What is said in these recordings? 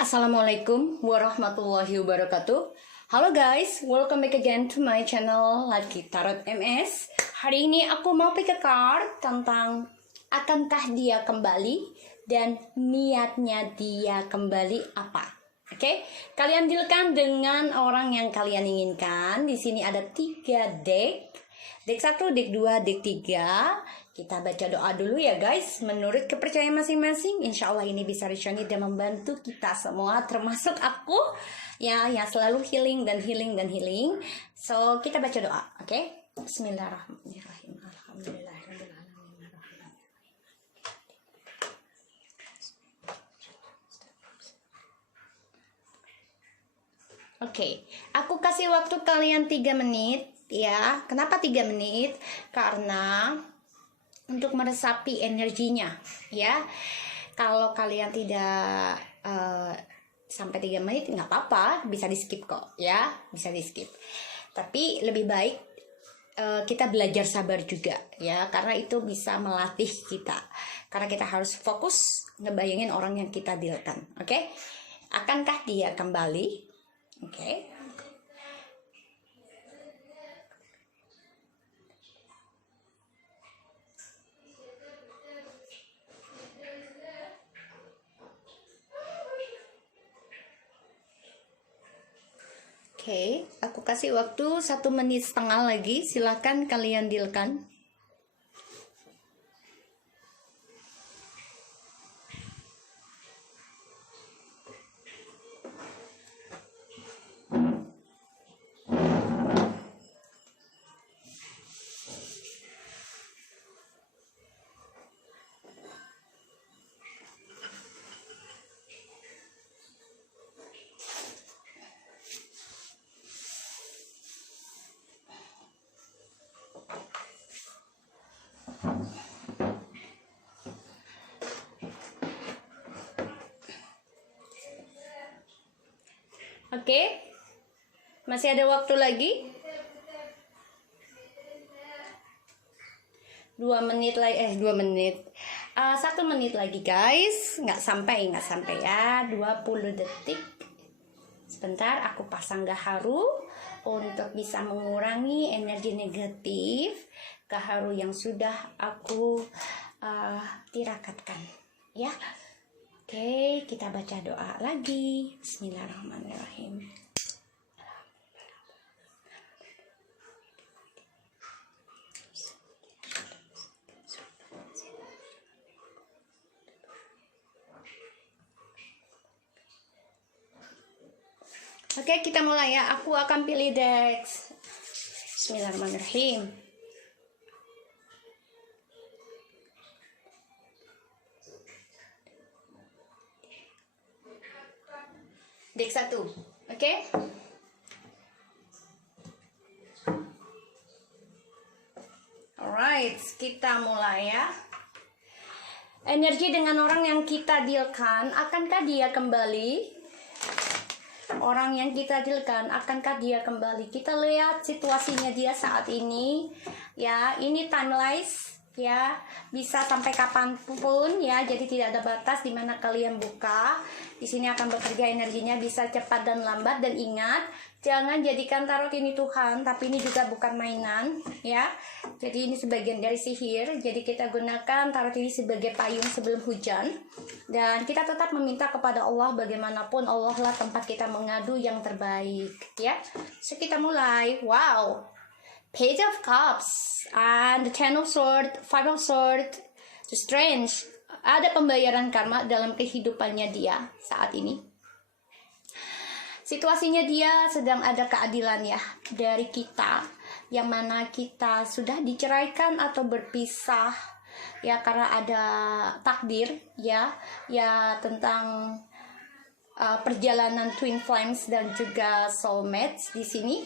Assalamualaikum warahmatullahi wabarakatuh. Halo guys, welcome back again to my channel Lucky Tarot MS. Hari ini aku mau pick a card tentang akankah dia kembali dan niatnya dia kembali apa. Oke, kalian dealkan dengan orang yang kalian inginkan. Di sini ada 3 deck. Deck 1, deck 2, deck 3. Kita baca doa dulu ya guys. Menurut kepercayaan masing-masing, insya Allah ini bisa resonate dan membantu kita semua, termasuk aku ya, yang selalu healing dan healing dan healing. So kita baca doa, oke? Bismillahirrahmanirrahim. Alhamdulillahirrahmanirrahim. Oke, aku kasih waktu kalian 3 menit ya. Kenapa 3 menit? Karena untuk meresapi energinya ya. Kalau kalian tidak sampai 3 menit nggak apa-apa, bisa di skip kok ya, bisa di skip. Tapi lebih baik kita belajar sabar juga ya, karena itu bisa melatih kita. Karena kita harus fokus ngebayangin orang yang kita dealkan, oke? Akankah dia kembali? Oke. Oke, aku kasih waktu 1,5 menit lagi. Silahkan kalian dealkan. Oke, masih ada waktu lagi 2 menit lagi, 2 menit 1 menit lagi guys, nggak sampai ya, 20 detik. Sebentar, aku pasang gaharu untuk bisa mengurangi energi negatif gaharu yang sudah aku tirakatkan ya. Oke, kita baca doa lagi. Bismillahirrahmanirrahim. Oke, kita mulai ya. Aku akan pilih deck. Bismillahirrahmanirrahim. Deck 1, oke? Alright, kita mulai ya. Energi dengan orang yang kita dealkan, akankah dia kembali? Orang yang kita dealkan, akankah dia kembali? Kita lihat situasinya dia saat ini ya. Ini timeless ya, bisa sampai kapanpun ya, jadi tidak ada batas di mana kalian buka. Di sini akan bekerja energinya, bisa cepat dan lambat. Dan ingat, jangan jadikan tarot ini Tuhan, tapi ini juga bukan mainan ya. Jadi ini sebagian dari sihir. Jadi kita gunakan tarot ini sebagai payung sebelum hujan. Dan kita tetap meminta kepada Allah, bagaimanapun Allah lah tempat kita mengadu yang terbaik ya. So kita mulai. Wow, Page of Cups and the Ten of Swords, Five of Swords, the Strange. Ada pembayaran karma dalam kehidupannya dia saat ini. Situasinya dia sedang ada keadilan ya dari kita, yang mana kita sudah diceraikan atau berpisah ya, karena ada takdir ya tentang perjalanan twin flames dan juga soulmates di sini.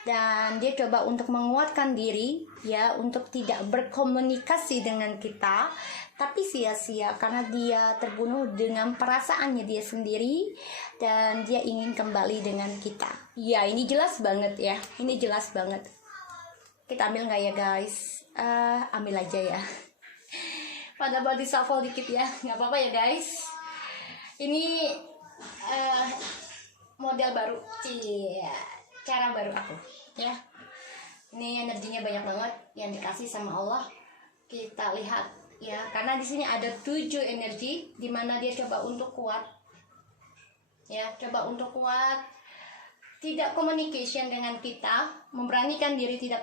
Dan dia coba untuk menguatkan diri ya, untuk tidak berkomunikasi dengan kita, tapi sia-sia karena dia terbunuh dengan perasaannya dia sendiri dan dia ingin kembali dengan kita. Ya, ini jelas banget ya, ini jelas banget. Kita ambil nggak ya guys? Ambil aja ya. Pada body shuffle dikit ya, nggak apa-apa ya guys. Ini eh, model baru, cara baru aku, ya. Ini energinya banyak banget yang dikasih sama Allah. Kita lihat ya, karena di sini ada 7 energi di mana dia coba untuk kuat. Ya, coba untuk kuat, tidak communication dengan kita, memberanikan diri tidak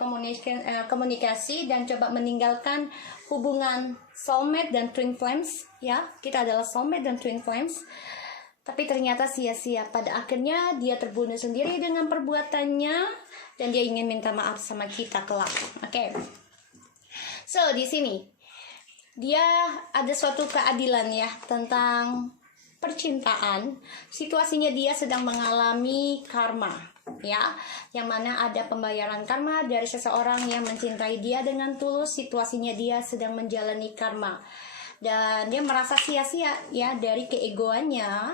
komunikasi dan coba meninggalkan hubungan soulmate dan twin flames, ya. Kita adalah soulmate dan twin flames. Tapi ternyata sia-sia. Pada akhirnya dia terbunuh sendiri dengan perbuatannya dan dia ingin minta maaf sama kita kelak. Oke. So, di sini dia ada suatu keadilan ya tentang percintaan. Situasinya dia sedang mengalami karma, ya, yang mana ada pembayaran karma dari seseorang yang mencintai dia dengan tulus. Situasinya dia sedang menjalani karma dan dia merasa sia-sia ya dari keegoannya,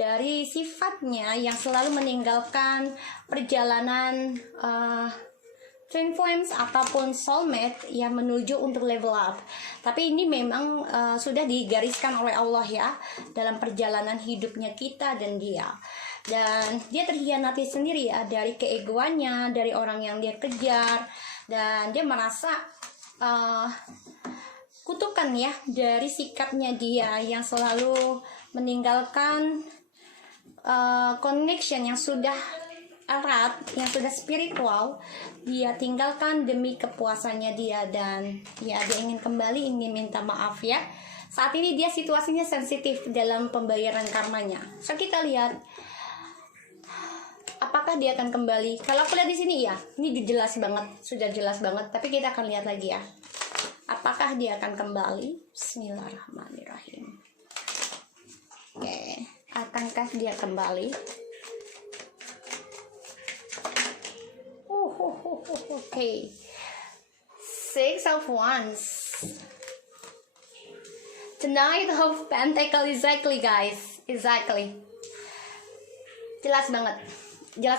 dari sifatnya yang selalu meninggalkan perjalanan twin flames ataupun soulmate yang menuju untuk level up. Tapi ini memang sudah digariskan oleh Allah ya dalam perjalanan hidupnya kita dan dia. Dan dia terhianati sendiri ya dari keegoannya, dari orang yang dia kejar, dan dia merasa kutukan ya dari sikapnya dia yang selalu meninggalkan connection yang sudah erat, yang sudah spiritual. Dia tinggalkan demi kepuasannya dia dan ya dia ingin kembali, ingin minta maaf ya. Saat ini dia situasinya sensitif dalam pembayaran karmanya. So kita lihat apakah dia akan kembali. Kalau aku lihat di sini ya, ini jelas banget, sudah jelas banget. Tapi kita akan lihat lagi ya. Apakah dia akan kembali? Bismillahirrahmanirrahim. Oke, akankah dia kembali? Okay, 6 of Wands, the Knight of Pentacles. Exactly guys, exactly. Jelas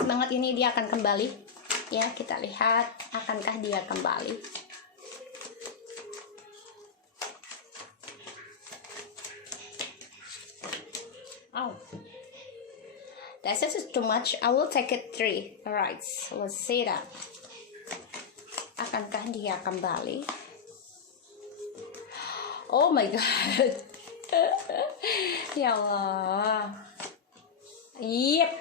banget ini dia akan kembali. Ya, kita lihat akankah dia kembali. Oh, that's just too much. I will take it 3. Alright, let's see that. Akankah dia kembali? Oh my god. Ya Allah. Yep.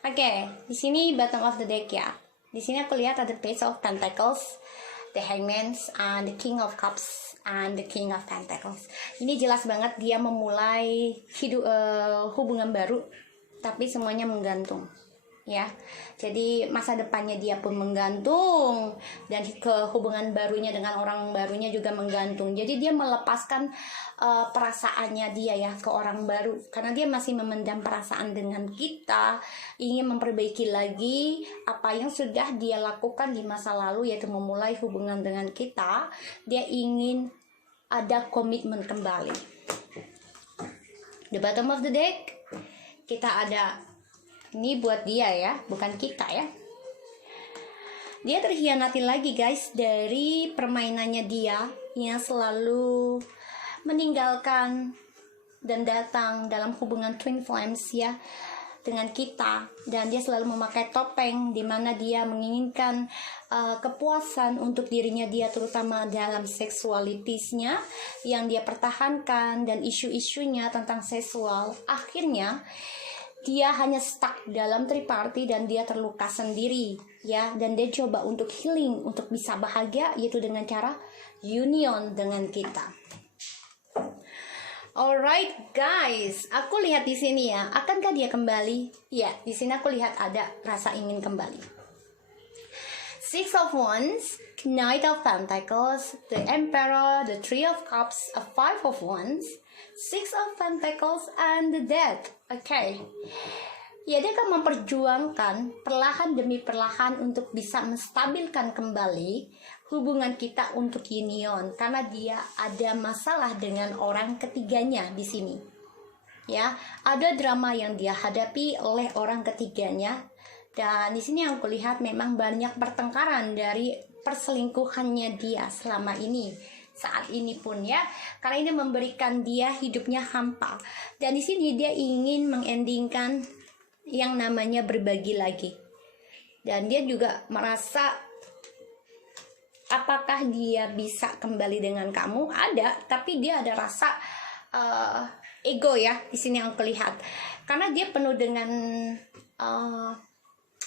Oke, di sini bottom of the deck ya. Di sini aku lihat ada Page of Pentacles, the Hangman, and the King of Cups, and the King of Pentacles. Ini jelas banget dia memulai hubungan baru, tapi semuanya menggantung. Ya, jadi masa depannya dia pun menggantung dan hubungan barunya dengan orang barunya juga menggantung. Jadi dia melepaskan perasaannya dia ya ke orang baru karena dia masih memendam perasaan dengan kita, ingin memperbaiki lagi apa yang sudah dia lakukan di masa lalu, yaitu memulai hubungan dengan kita. Dia ingin ada komitmen kembali. The bottom of the deck kita ada. Ini buat dia ya, bukan kita ya. Dia terhianati lagi guys dari permainannya dia yang selalu meninggalkan dan datang dalam hubungan twin flames ya dengan kita, dan dia selalu memakai topeng di mana dia menginginkan kepuasan untuk dirinya dia, terutama dalam seksualitasnya yang dia pertahankan dan isu-isunya tentang seksual. Akhirnya dia hanya stuck dalam triparty dan dia terluka sendiri ya, dan dia coba untuk healing, untuk bisa bahagia, yaitu dengan cara union dengan kita. Alright guys, aku lihat di sini ya, akankah dia kembali? Ya, di sini aku lihat ada rasa ingin kembali. 6 of Wands, Knight of Pentacles, the Emperor, the 3 of Cups, a 5 of Wands, 6 of Pentacles, and the Death. Oke. Ya, dia akan memperjuangkan perlahan demi perlahan untuk bisa menstabilkan kembali hubungan kita untuk union, karena dia ada masalah dengan orang ketiganya di sini. Ya, ada drama yang dia hadapi oleh orang ketiganya Dan di sini yang kulihat memang banyak pertengkaran dari perselingkuhannya dia selama ini, saat ini pun ya, karena ini memberikan dia hidupnya hampa. Dan di sini dia ingin mengendingkan yang namanya berbagi lagi. Dan dia juga merasa apakah dia bisa kembali dengan kamu? Ada, tapi dia ada rasa ego ya di sini yang kulihat. Karena dia penuh dengan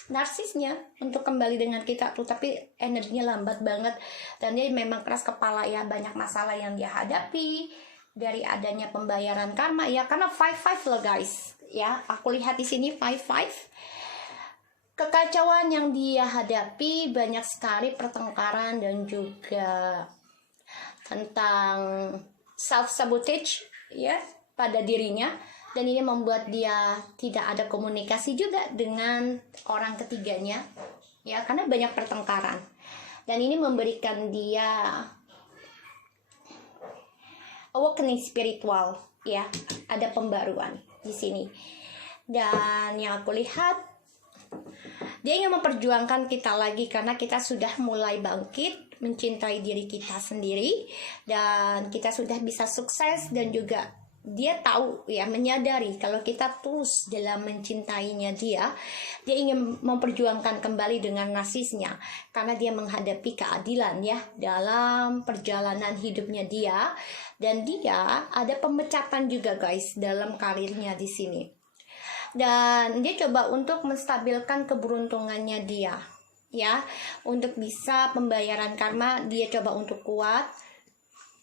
narsisnya untuk kembali dengan kita tuh, tapi energinya lambat banget. Dan dia memang keras kepala ya, banyak masalah yang dia hadapi dari adanya pembayaran karma ya, karena 5-5 loh guys ya. Aku lihat di sini 5-5. Kekacauan yang dia hadapi banyak sekali pertengkaran dan juga tentang self sabotage ya pada dirinya. Dan ini membuat dia tidak ada komunikasi juga dengan orang ketiganya ya, karena banyak pertengkaran. Dan ini memberikan dia awakening spiritual ya, ada pembaruan di sini. Dan yang aku lihat, dia ingin memperjuangkan kita lagi karena kita sudah mulai bangkit, mencintai diri kita sendiri, dan kita sudah bisa sukses. Dan juga dia tahu ya, menyadari kalau kita tulus dalam mencintainya dia ingin memperjuangkan kembali dengan narsisnya, karena dia menghadapi keadilan ya dalam perjalanan hidupnya dia. Dan dia ada pemecatan juga guys dalam karirnya di sini. Dan dia coba untuk menstabilkan keberuntungannya dia ya, untuk bisa pembayaran karma. Dia coba untuk kuat,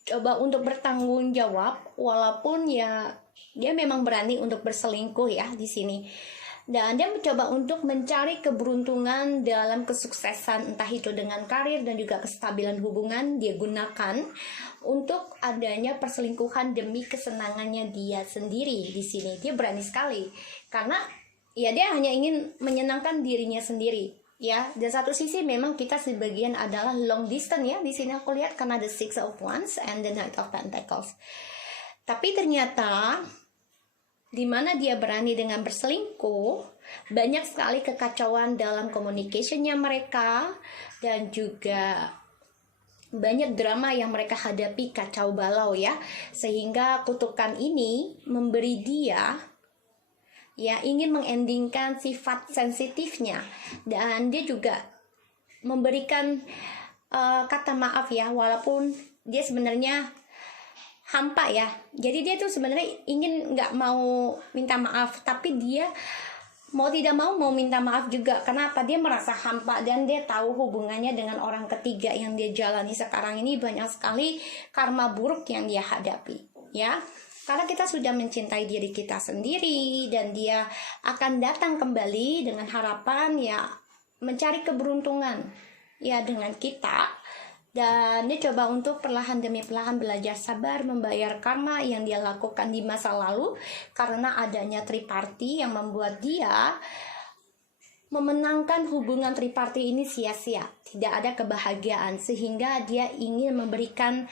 coba untuk bertanggung jawab, walaupun ya dia memang berani untuk berselingkuh ya di sini. Dan dia mencoba untuk mencari keberuntungan dalam kesuksesan, entah itu dengan karir dan juga kestabilan hubungan. Dia gunakan untuk adanya perselingkuhan demi kesenangannya dia sendiri di sini. Dia berani sekali karena ya dia hanya ingin menyenangkan dirinya sendiri. Ya, dan satu sisi memang kita sebagian adalah long distance ya. Di sini aku lihat karena the Six of Wands and the Knight of Pentacles. Tapi ternyata di mana dia berani dengan berselingkuh, banyak sekali kekacauan dalam communication-nya mereka, dan juga banyak drama yang mereka hadapi, kacau balau ya. Sehingga kutukan ini memberi dia ya ingin mengendingkan sifat sensitifnya, dan dia juga memberikan kata maaf ya, walaupun dia sebenarnya hampa ya. Jadi dia tuh sebenarnya ingin nggak mau minta maaf, tapi dia mau tidak mau minta maaf juga. Kenapa? Dia merasa hampa dan dia tahu hubungannya dengan orang ketiga yang dia jalani sekarang ini banyak sekali karma buruk yang dia hadapi ya. Karena kita sudah mencintai diri kita sendiri, dan dia akan datang kembali dengan harapan ya mencari keberuntungan ya dengan kita. Dan dia coba untuk perlahan demi perlahan belajar sabar membayar karma yang dia lakukan di masa lalu, karena adanya triparty yang membuat dia memenangkan hubungan triparty ini sia-sia, tidak ada kebahagiaan, sehingga dia ingin memberikan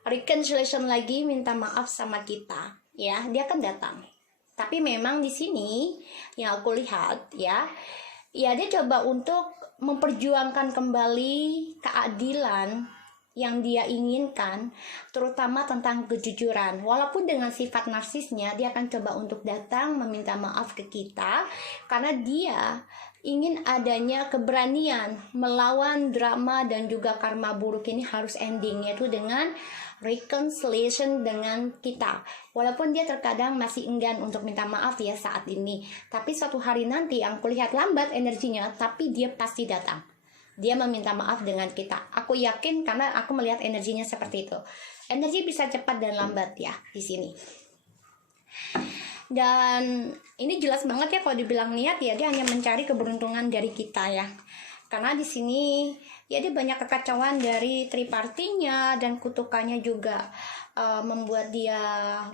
reconciliation lagi, minta maaf sama kita ya. Dia akan datang, tapi memang di sini yang aku lihat ya dia coba untuk memperjuangkan kembali keadilan yang dia inginkan, terutama tentang kejujuran. Walaupun dengan sifat narsisnya, dia akan coba untuk datang meminta maaf ke kita, karena dia ingin adanya keberanian melawan drama dan juga karma buruk ini harus ending, yaitu dengan reconciliation dengan kita. Walaupun dia terkadang masih enggan untuk minta maaf ya saat ini, tapi suatu hari nanti yang kulihat lambat energinya, tapi dia pasti datang. Dia meminta maaf dengan kita. Aku yakin karena aku melihat energinya seperti itu. Energi bisa cepat dan lambat ya di sini. Dan ini jelas banget ya kalau dibilang niat ya, dia hanya mencari keberuntungan dari kita ya. Karena di sini ya dia banyak kekacauan dari tripartinya, dan kutukannya juga membuat dia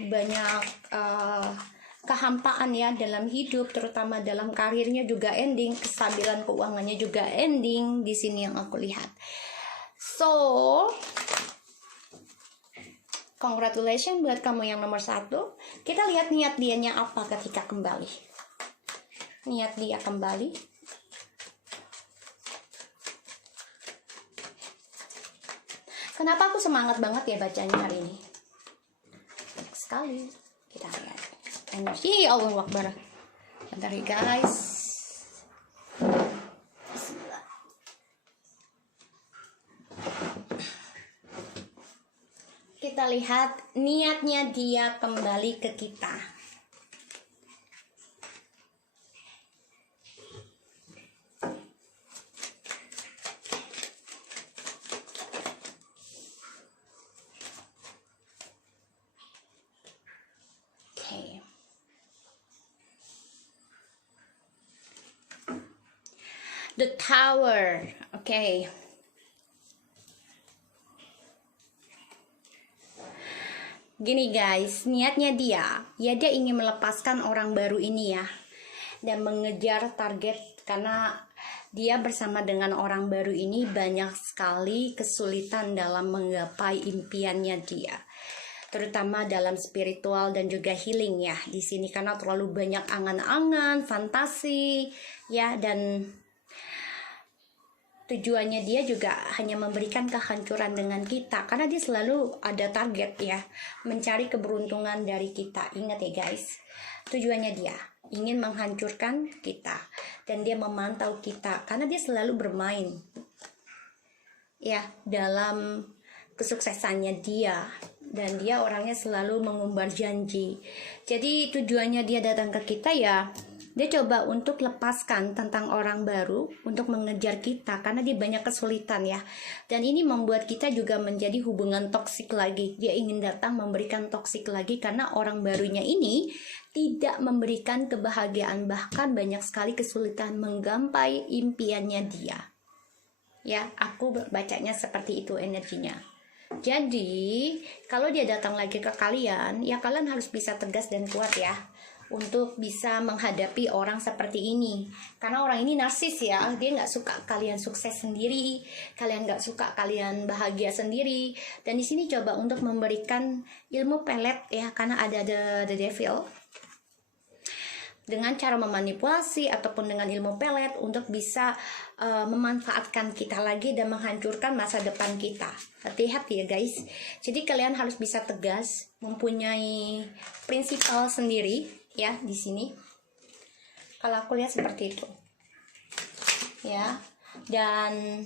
banyak kehampaan ya dalam hidup, terutama dalam karirnya juga ending, kestabilan keuangannya juga ending di sini yang aku lihat. So, congratulations buat kamu yang nomor 1. Kita lihat niat dianya apa ketika kembali. Niat dia kembali. Kenapa aku semangat banget ya bacanya hari ini? Sekali kita lihat energi Allah Akbar. Bentar ya guys. Bismillah. Kita lihat niatnya dia kembali ke kita. The Tower, oke. Gini guys, niatnya dia ingin melepaskan orang baru ini ya, dan mengejar target karena dia bersama dengan orang baru ini banyak sekali kesulitan dalam menggapai impiannya dia, terutama dalam spiritual dan juga healing ya di sini karena terlalu banyak angan-angan, fantasi ya, dan tujuannya dia juga hanya memberikan kehancuran dengan kita karena dia selalu ada target ya, mencari keberuntungan dari kita. Ingat ya guys, tujuannya dia ingin menghancurkan kita dan dia memantau kita karena dia selalu bermain ya dalam kesuksesannya dia, dan dia orangnya selalu mengumbar janji. Jadi tujuannya dia datang ke kita ya, dia coba untuk lepaskan tentang orang baru untuk mengejar kita karena dia banyak kesulitan ya. Dan ini membuat kita juga menjadi hubungan toksik lagi. Dia ingin datang memberikan toksik lagi karena orang barunya ini tidak memberikan kebahagiaan, bahkan banyak sekali kesulitan menggapai impiannya dia. Ya, aku bacanya seperti itu energinya. Jadi, kalau dia datang lagi ke kalian, ya kalian harus bisa tegas dan kuat ya untuk bisa menghadapi orang seperti ini, karena orang ini narsis ya, dia nggak suka kalian sukses sendiri, kalian nggak suka kalian bahagia sendiri. Dan di sini coba untuk memberikan ilmu pelet ya, karena ada the devil, dengan cara memanipulasi ataupun dengan ilmu pelet untuk bisa memanfaatkan kita lagi dan menghancurkan masa depan kita. Hati-hati ya guys. Jadi kalian harus bisa tegas, mempunyai prinsipal sendiri ya di sini. Kalau aku lihat seperti itu. Ya. Dan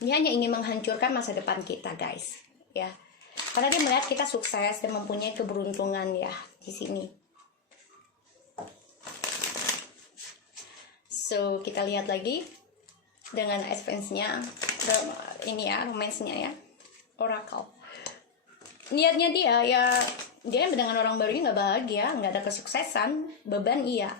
dia hanya ingin menghancurkan masa depan kita, guys. Ya. Karena dia melihat kita sukses dan mempunyai keberuntungan ya di sini. So, kita lihat lagi dengan advance-nya ini ya, romance-nya ya. Oracle. Niatnya dia ya, dia dengan orang baru ini nggak bahagia, nggak ada kesuksesan, beban iya,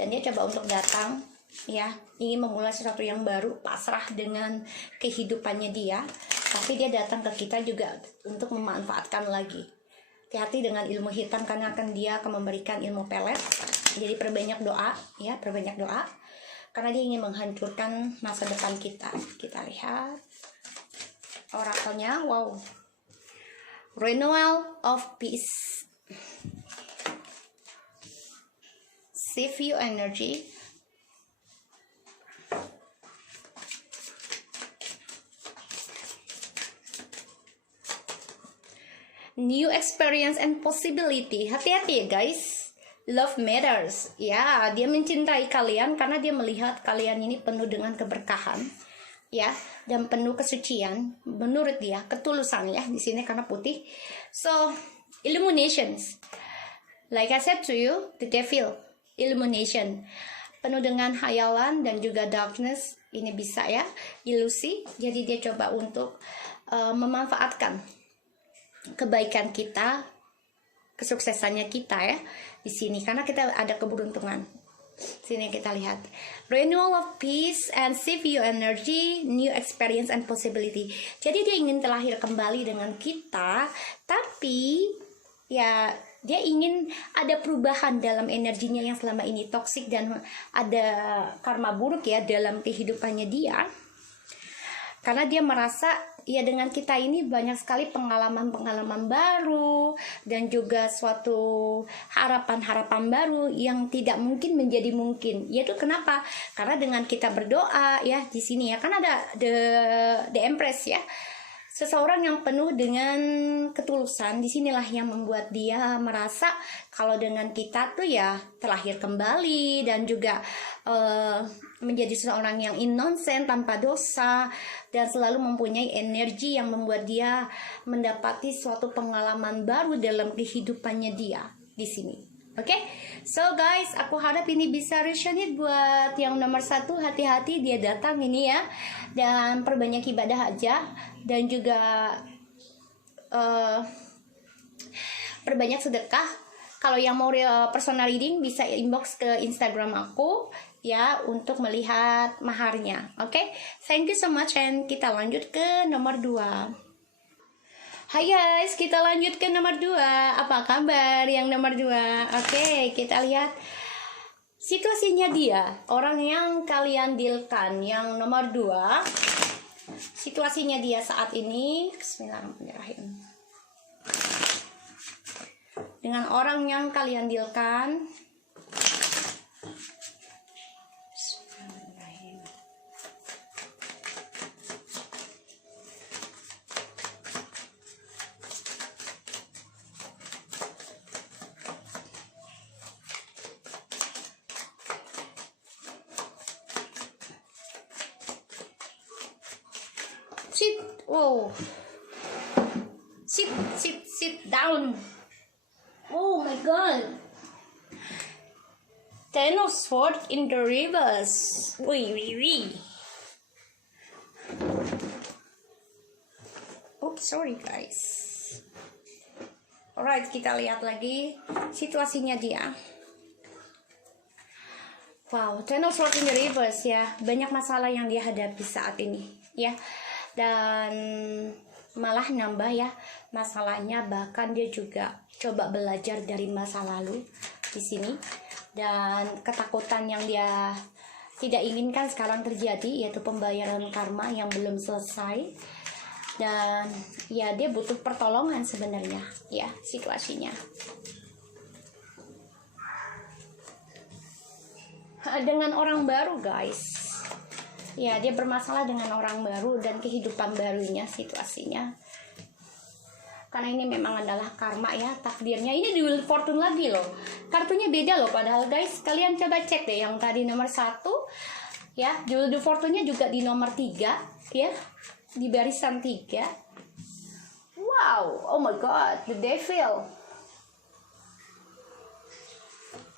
dan dia coba untuk datang ya, ingin memulai sesuatu yang baru, pasrah dengan kehidupannya dia, tapi dia datang ke kita juga untuk memanfaatkan lagi. Hati-hati dengan ilmu hitam karena dia akan memberikan ilmu pelet. Jadi perbanyak doa ya, perbanyak doa karena dia ingin menghancurkan masa depan kita. Kita lihat orakelnya, wow. Renewal of peace, save you energy, new experience and possibility. Hati-hati ya guys, love matters ya, dia mencintai kalian karena dia melihat kalian ini penuh dengan keberkahan ya, dan penuh kesucian menurut dia, ketulusan ya di sini karena putih. So, illuminations, like I said to you, the devil, illumination, penuh dengan hayalan dan juga darkness. Ini bisa ya, ilusi. Jadi dia coba untuk memanfaatkan kebaikan kita, kesuksesannya kita ya di sini karena kita ada keberuntungan. Sini kita lihat renewal of peace and save you energy, new experience and possibility. Jadi dia ingin terlahir kembali dengan kita, tapi ya dia ingin ada perubahan dalam energinya yang selama ini toksik dan ada karma buruk ya dalam kehidupannya dia. Karena dia merasa ya dengan kita ini banyak sekali pengalaman-pengalaman baru dan juga suatu harapan-harapan baru yang tidak mungkin menjadi mungkin. Yaitu kenapa? Karena dengan kita berdoa ya di sini ya, kan ada the Empress ya. Seseorang yang penuh dengan ketulusan, disinilah yang membuat dia merasa kalau dengan kita tuh ya terlahir kembali dan juga menjadi seseorang yang innocent tanpa dosa dan selalu mempunyai energi yang membuat dia mendapati suatu pengalaman baru dalam kehidupannya dia di sini. Oke, so guys, aku harap ini bisa resonate buat yang nomor 1. Hati-hati dia datang ini ya, dan perbanyak ibadah aja, dan juga perbanyak sedekah. Kalau yang mau personal reading bisa inbox ke Instagram aku ya untuk melihat maharnya. Oke, thank you so much, and kita lanjut ke nomor 2. Hai guys, kita lanjut ke nomor 2. Apa kabar yang nomor 2? Oke, kita lihat situasinya dia, orang yang kalian dealkan yang nomor 2. Situasinya dia saat ini, bismillahirrahmanirrahim, dengan orang yang kalian dealkan. Sit, oh, sit down. Oh my God. Ten of Swords in the reverse. Wih. Oops, sorry guys. Alright, kita lihat lagi situasinya dia. Wow, Ten of Swords in the reverse ya. Banyak masalah yang dia hadapi saat ini ya. Dan malah nambah ya masalahnya, bahkan dia juga coba belajar dari masa lalu di sini, dan ketakutan yang dia tidak inginkan sekarang terjadi, yaitu pembayaran karma yang belum selesai. Dan ya dia butuh pertolongan sebenarnya ya situasinya. Dengan orang baru guys. Ya, dia bermasalah dengan orang baru dan kehidupan barunya situasinya. Karena ini memang adalah karma ya, takdirnya. Ini di Wheel of Fortune lagi loh. Kartunya beda loh padahal guys. Kalian coba cek deh yang tadi nomor 1 ya. Di Wheel of Fortune-nya juga di nomor 3 ya. Di barisan 3. Wow, oh my God, the devil.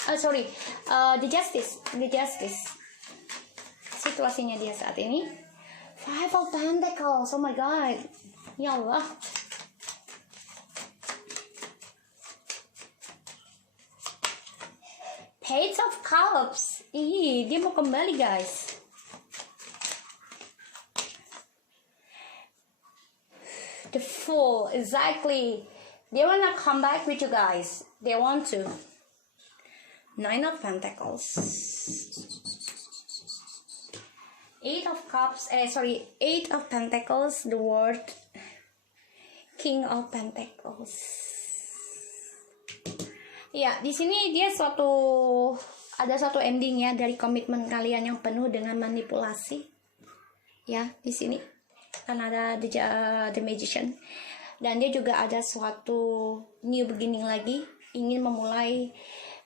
The justice. Situasinya dia saat ini, Five of Pentacles. Oh my God, ya Allah. Page of Cups. Ih, dia mau kembali guys. The Fool, exactly. They wanna come back with you guys. They want to. Nine of Pentacles. Eight of Pentacles, the World, King of Pentacles. Ya, di sini dia ada suatu ending ya dari komitmen kalian yang penuh dengan manipulasi. Ya, di sini kan ada the Magician, dan dia juga ada suatu new beginning lagi, ingin memulai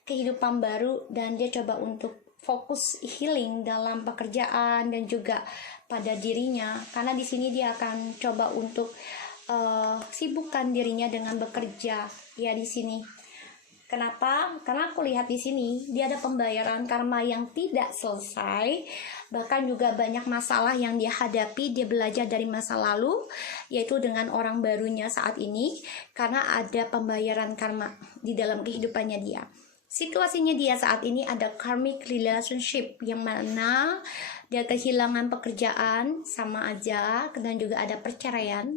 kehidupan baru, dan dia coba untuk fokus healing dalam pekerjaan dan juga pada dirinya, karena di sini dia akan coba untuk sibukkan dirinya dengan bekerja ya di sini. Kenapa? Karena aku lihat di sini dia ada pembayaran karma yang tidak selesai, bahkan juga banyak masalah yang dia hadapi. Dia belajar dari masa lalu, yaitu dengan orang barunya saat ini, karena ada pembayaran karma di dalam kehidupannya dia. Situasinya dia saat ini ada karmic relationship, yang mana dia kehilangan pekerjaan sama aja, dan juga ada perceraian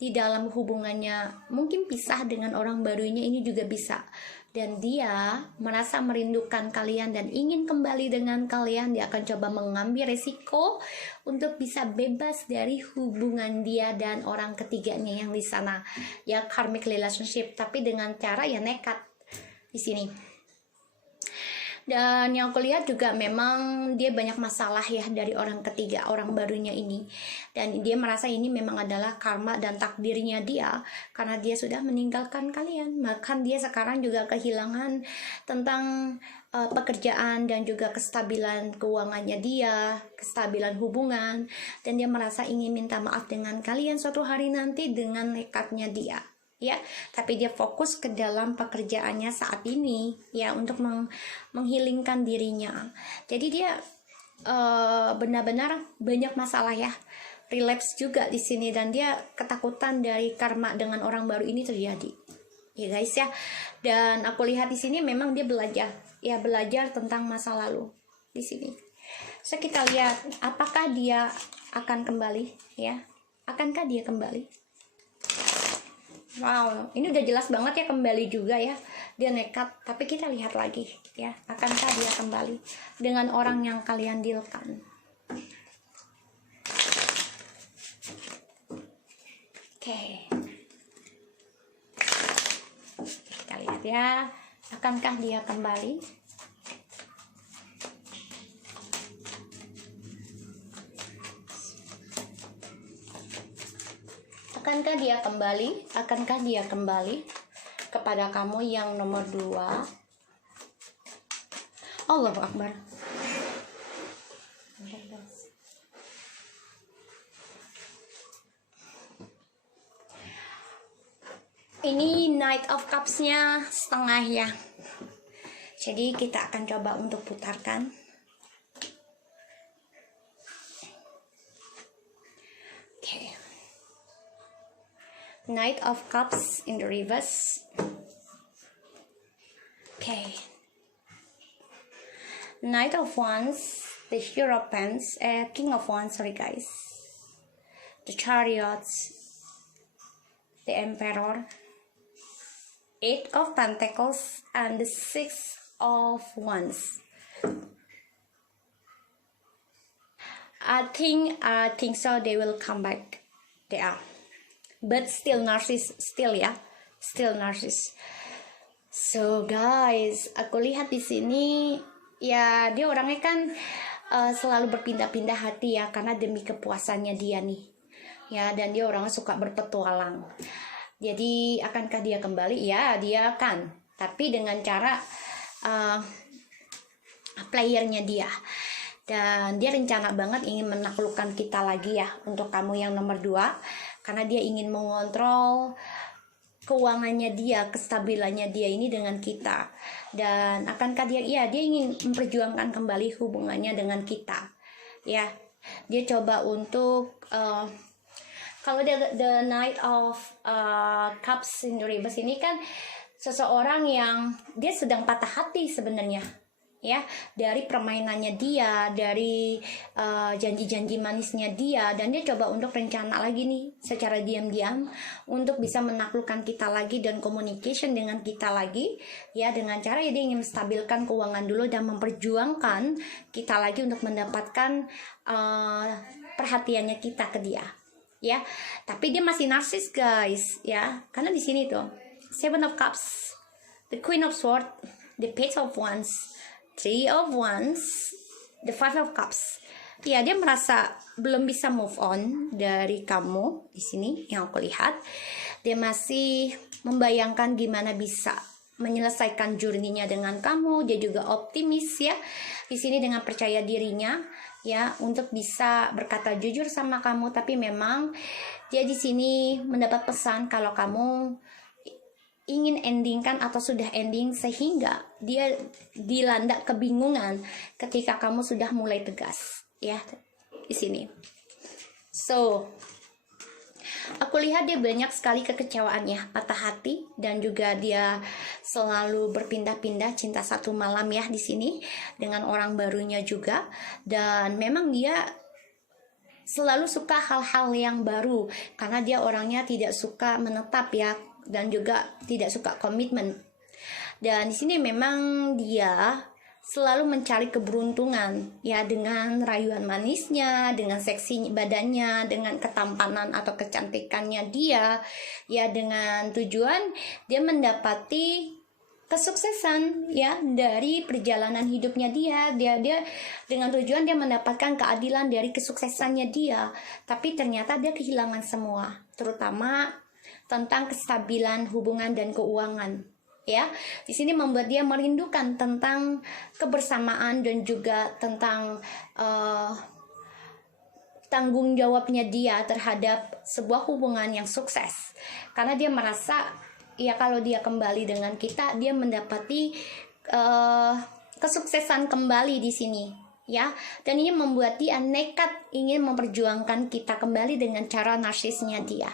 di dalam hubungannya. Mungkin pisah dengan orang barunya ini juga bisa. dan dia merasa merindukan kalian dan ingin kembali dengan kalian. Dia akan coba mengambil resiko untuk bisa bebas dari hubungan dia dan orang ketiganya yang di sana, ya, karmic relationship, tapi dengan cara ya nekat di sini. Dan yang aku lihat juga memang dia banyak masalah ya dari orang ketiga, orang barunya ini. Dan dia merasa ini memang adalah karma dan takdirnya dia, karena dia sudah meninggalkan kalian. Maka dia sekarang juga kehilangan tentang pekerjaan dan juga kestabilan keuangannya dia, kestabilan hubungan. Dan dia merasa ingin minta maaf dengan kalian suatu hari nanti dengan nekatnya dia, ya, tapi dia fokus ke dalam pekerjaannya saat ini, ya, untuk menghilingkan dirinya. Jadi dia benar-benar banyak masalah ya, relapse juga di sini, dan dia ketakutan dari karma dengan orang baru ini terjadi, ya guys ya. Dan aku lihat di sini memang dia belajar tentang masa lalu di sini. So kita lihat apakah dia akan kembali, ya, akankah dia kembali? Wow, ini udah jelas banget ya, kembali juga ya. Dia nekat, tapi kita lihat lagi ya, akankah dia kembali dengan orang yang kalian dealkan. Oke. Kita lihat ya, akankah dia kembali? Akankah dia kembali? Akankah dia kembali kepada kamu yang nomor 2? Allahu Akbar. Ini Knight of Cups-nya setengah ya. Jadi kita akan coba untuk putarkan. Oke. Knight of Cups in the reverse. Okay. Knight of Wands, the Hero of Pens, King of Wands, sorry guys. The Chariots, the Emperor, Eight of Pentacles, and the Six of Wands. I think so. They will come back. They are. But still narcissist, still narcissist. So guys, aku lihat di sini ya, dia orangnya kan selalu berpindah-pindah hati ya, karena demi kepuasannya dia nih ya, dan dia orangnya suka berpetualang. Jadi akankah dia kembali? Ya, dia akan, tapi dengan cara playernya dia. Dan dia rencana banget ingin menaklukkan kita lagi ya, untuk kamu yang nomor 2, karena dia ingin mengontrol keuangannya dia, kestabilannya dia ini dengan kita. Dan akankah dia? Iya, dia ingin memperjuangkan kembali hubungannya dengan kita, ya. Dia coba untuk kalau the Knight of Cups in the reverse ini kan seseorang yang dia sedang patah hati sebenarnya, ya, dari permainannya dia, dari janji-janji manisnya dia, dan dia coba untuk rencana lagi nih secara diam-diam untuk bisa menaklukkan kita lagi dan communication dengan kita lagi, ya, dengan cara ya dia ingin menstabilkan keuangan dulu dan memperjuangkan kita lagi untuk mendapatkan perhatiannya kita ke dia, ya. Tapi dia masih narsis guys, ya, karena di sini tuh Seven of Cups, the Queen of Swords, the Page of Wands, Three of Wands, the Five of Cups. Ya, dia merasa belum bisa move on dari kamu di sini yang aku lihat. Dia masih membayangkan gimana bisa menyelesaikan journey-nya dengan kamu. Dia juga optimis ya di sini dengan percaya dirinya ya untuk bisa berkata jujur sama kamu. Tapi memang dia di sini mendapat pesan kalau kamu ingin endingkan atau sudah ending, sehingga dia dilanda kebingungan ketika kamu sudah mulai tegas ya di sini. So aku lihat dia banyak sekali kekecewaannya, patah hati, dan juga dia selalu berpindah-pindah cinta satu malam ya di sini dengan orang barunya juga. Dan memang dia selalu suka hal-hal yang baru karena dia orangnya tidak suka menetap ya, dan juga tidak suka komitmen. Dan di sini memang dia selalu mencari keberuntungan ya, dengan rayuan manisnya, dengan seksi badannya, dengan ketampanan atau kecantikannya dia ya, dengan tujuan dia mendapati kesuksesan ya dari perjalanan hidupnya dia dengan tujuan dia mendapatkan keadilan dari kesuksesannya dia. Tapi ternyata dia kehilangan semua, terutama tentang kestabilan hubungan dan keuangan ya. Di sini membuat dia merindukan tentang kebersamaan dan juga tentang tanggung jawabnya dia terhadap sebuah hubungan yang sukses, karena dia merasa ya kalau dia kembali dengan kita, dia mendapati kesuksesan kembali di sini ya. Dan ini membuat dia nekat ingin memperjuangkan kita kembali dengan cara narsisnya dia.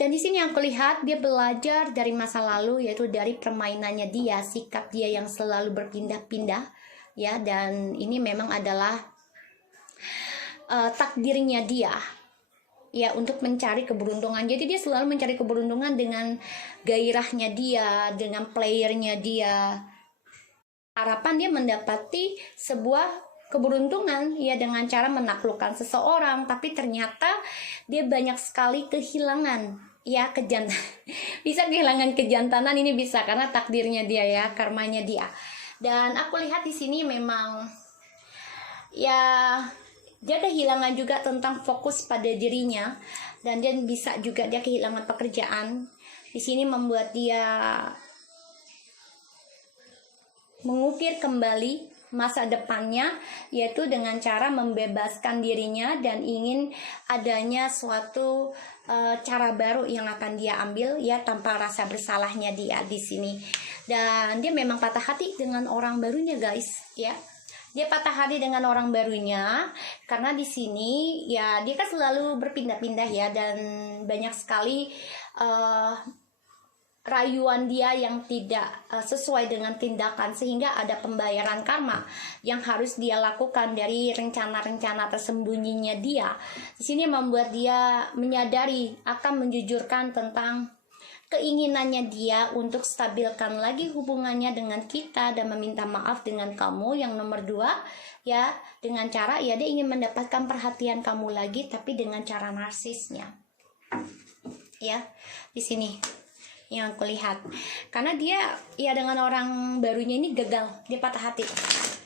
Dan di sini yang kulihat dia belajar dari masa lalu, yaitu dari permainannya dia, sikap dia yang selalu berpindah-pindah ya. Dan ini memang adalah takdirnya dia ya, untuk mencari keberuntungan. Jadi dia selalu mencari keberuntungan dengan gairahnya dia, dengan playernya dia. Harapan dia mendapati sebuah keberuntungan ya dengan cara menaklukkan seseorang, tapi ternyata dia banyak sekali kehilangan ya, bisa kehilangan kejantanan. Ini bisa karena takdirnya dia ya, karmanya dia. Dan aku lihat di sini memang ya dia kehilangan juga tentang fokus pada dirinya, dan dia bisa juga dia kehilangan pekerjaan. Di sini membuat dia mengukir kembali masa depannya, yaitu dengan cara membebaskan dirinya dan ingin adanya suatu cara baru yang akan dia ambil ya, tanpa rasa bersalahnya dia di sini. Dan dia memang patah hati dengan orang barunya guys ya. Dia patah hati dengan orang barunya karena di sini ya dia kan selalu berpindah-pindah ya, dan banyak sekali rayuan dia yang tidak sesuai dengan tindakan, sehingga ada pembayaran karma yang harus dia lakukan dari rencana-rencana tersembunyinya dia. Di sini membuat dia menyadari akan menjujurkan tentang keinginannya dia untuk stabilkan lagi hubungannya dengan kita dan meminta maaf dengan kamu yang nomor 2 ya, dengan cara ya dia ingin mendapatkan perhatian kamu lagi, tapi dengan cara narsisnya ya. Di sini yang aku lihat, karena dia ya dengan orang barunya ini gagal, dia patah hati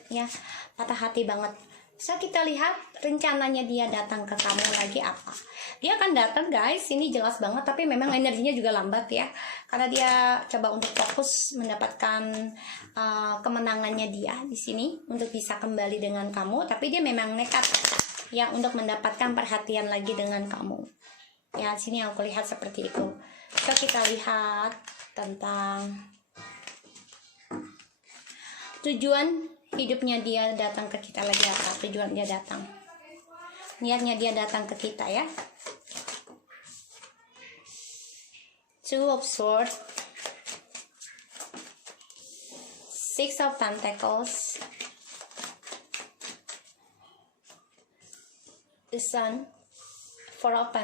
ya, patah hati banget. So kita lihat rencananya dia datang ke kamu lagi apa. Dia akan datang guys, ini jelas banget, tapi memang energinya juga lambat ya, karena dia coba untuk fokus mendapatkan kemenangannya dia di sini untuk bisa kembali dengan kamu. Tapi dia memang nekat ya untuk mendapatkan perhatian lagi dengan kamu ya. Sini aku lihat seperti itu. So kita lihat tentang tujuan hidupnya dia datang ke kita lagi apa. Tujuan dia datang, niatnya dia datang ke kita ya. Two of Swords, Six of Pentacles, the Sun, Four of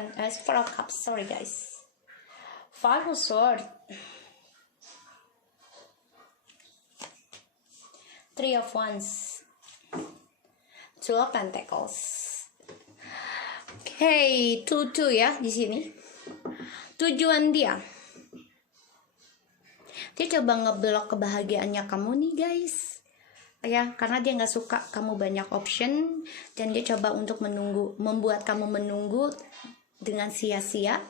Cups, sorry guys, Five of Swords, Three of Wands, Two of Pentacles. Okay, two ya di sini. Tujuan dia coba ngeblok kebahagiaannya kamu nih guys ya, karena dia nggak suka kamu banyak option, dan dia coba untuk membuat kamu menunggu dengan sia-sia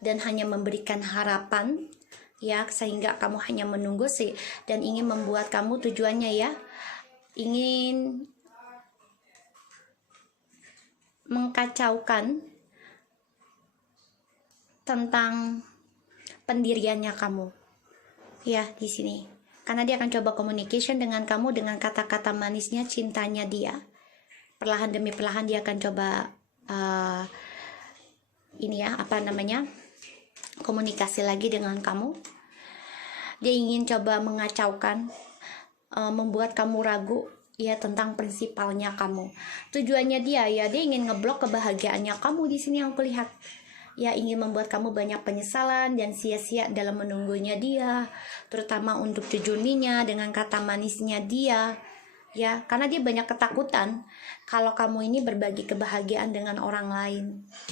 dan hanya memberikan harapan ya, sehingga kamu hanya menunggu sih, dan ingin membuat kamu tujuannya ya ingin mengkacaukan tentang pendiriannya kamu ya di sini, karena dia akan coba communication dengan kamu dengan kata-kata manisnya, cintanya dia. Perlahan demi perlahan dia akan coba komunikasi lagi dengan kamu. Dia ingin coba mengacaukan, membuat kamu ragu ya tentang prinsipalnya kamu. Tujuannya dia ingin ngeblok kebahagiaannya kamu di sini yang kulihat ya ingin membuat kamu banyak penyesalan dan sia-sia dalam menunggunya dia, terutama untuk jujurnya dengan kata manisnya dia, ya, karena dia banyak ketakutan kalau kamu ini berbagi kebahagiaan dengan orang lain.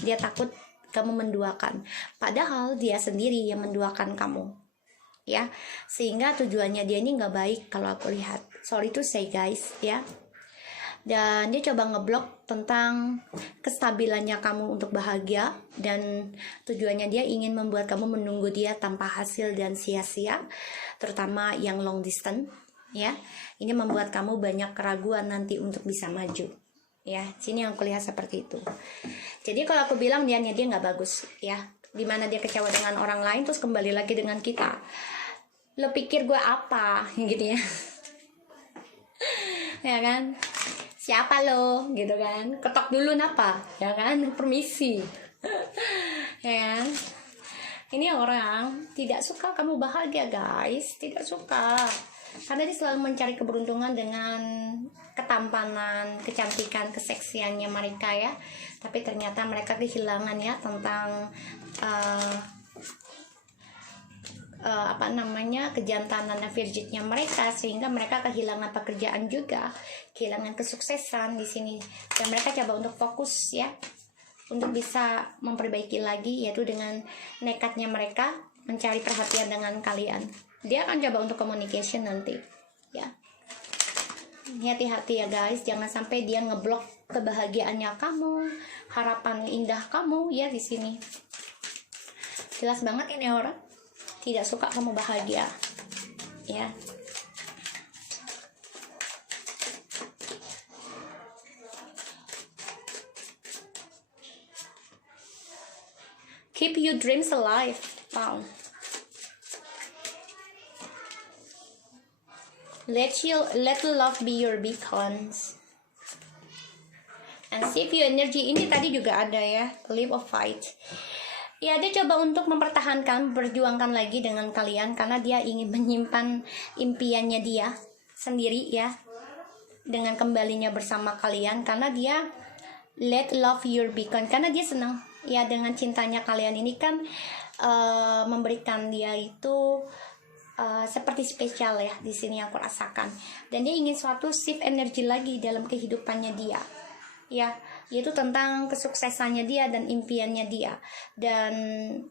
Dia takut kamu menduakan, padahal dia sendiri yang menduakan kamu, ya, sehingga tujuannya dia ini nggak baik kalau aku lihat. Sorry to say guys, ya. Dan dia coba ngeblok tentang kestabilannya kamu untuk bahagia, dan tujuannya dia ingin membuat kamu menunggu dia tanpa hasil dan sia-sia, terutama yang long distance, ya. Ini membuat kamu banyak keraguan nanti untuk bisa maju, ya. Sini yang aku lihat seperti itu. Jadi kalau aku bilang dia nggak bagus, ya, dimana dia kecewa dengan orang lain terus kembali lagi dengan kita, lo pikir gue apa gitu ya. Ya kan, siapa lo gitu kan, ketok dulu napa, ya kan, permisi. Ya kan, ini orang tidak suka kamu bahagia guys, tidak suka, karena dia selalu mencari keberuntungan dengan ketampanan, kecantikan, keseksiannya mereka, ya. Tapi ternyata mereka kehilangan, ya, tentang kejantanan dan virginnya mereka, sehingga mereka kehilangan pekerjaan juga, kehilangan kesuksesan di sini, dan mereka coba untuk fokus, ya, untuk bisa memperbaiki lagi, yaitu dengan nekatnya mereka mencari perhatian dengan kalian. Dia akan coba untuk communication nanti, ya. Hati-hati ya guys, jangan sampai dia ngeblok kebahagiaannya kamu, harapan indah kamu, ya, di sini. Jelas banget ini orang tidak suka kamu bahagia, ya. Keep your dreams alive. Wow. Let love be your beacons. And save your energy. Ini tadi juga ada, ya, live or fight. Ya, dia coba untuk mempertahankan, berjuangkan lagi dengan kalian, karena dia ingin menyimpan impiannya dia sendiri, ya, dengan kembalinya bersama kalian, karena dia let love your beacon, karena dia senang, ya, dengan cintanya kalian ini kan memberikan dia itu seperti spesial, ya, di sini aku rasakan. Dan dia ingin suatu shift energi lagi dalam kehidupannya dia, ya, yaitu tentang kesuksesannya dia dan impiannya dia. Dan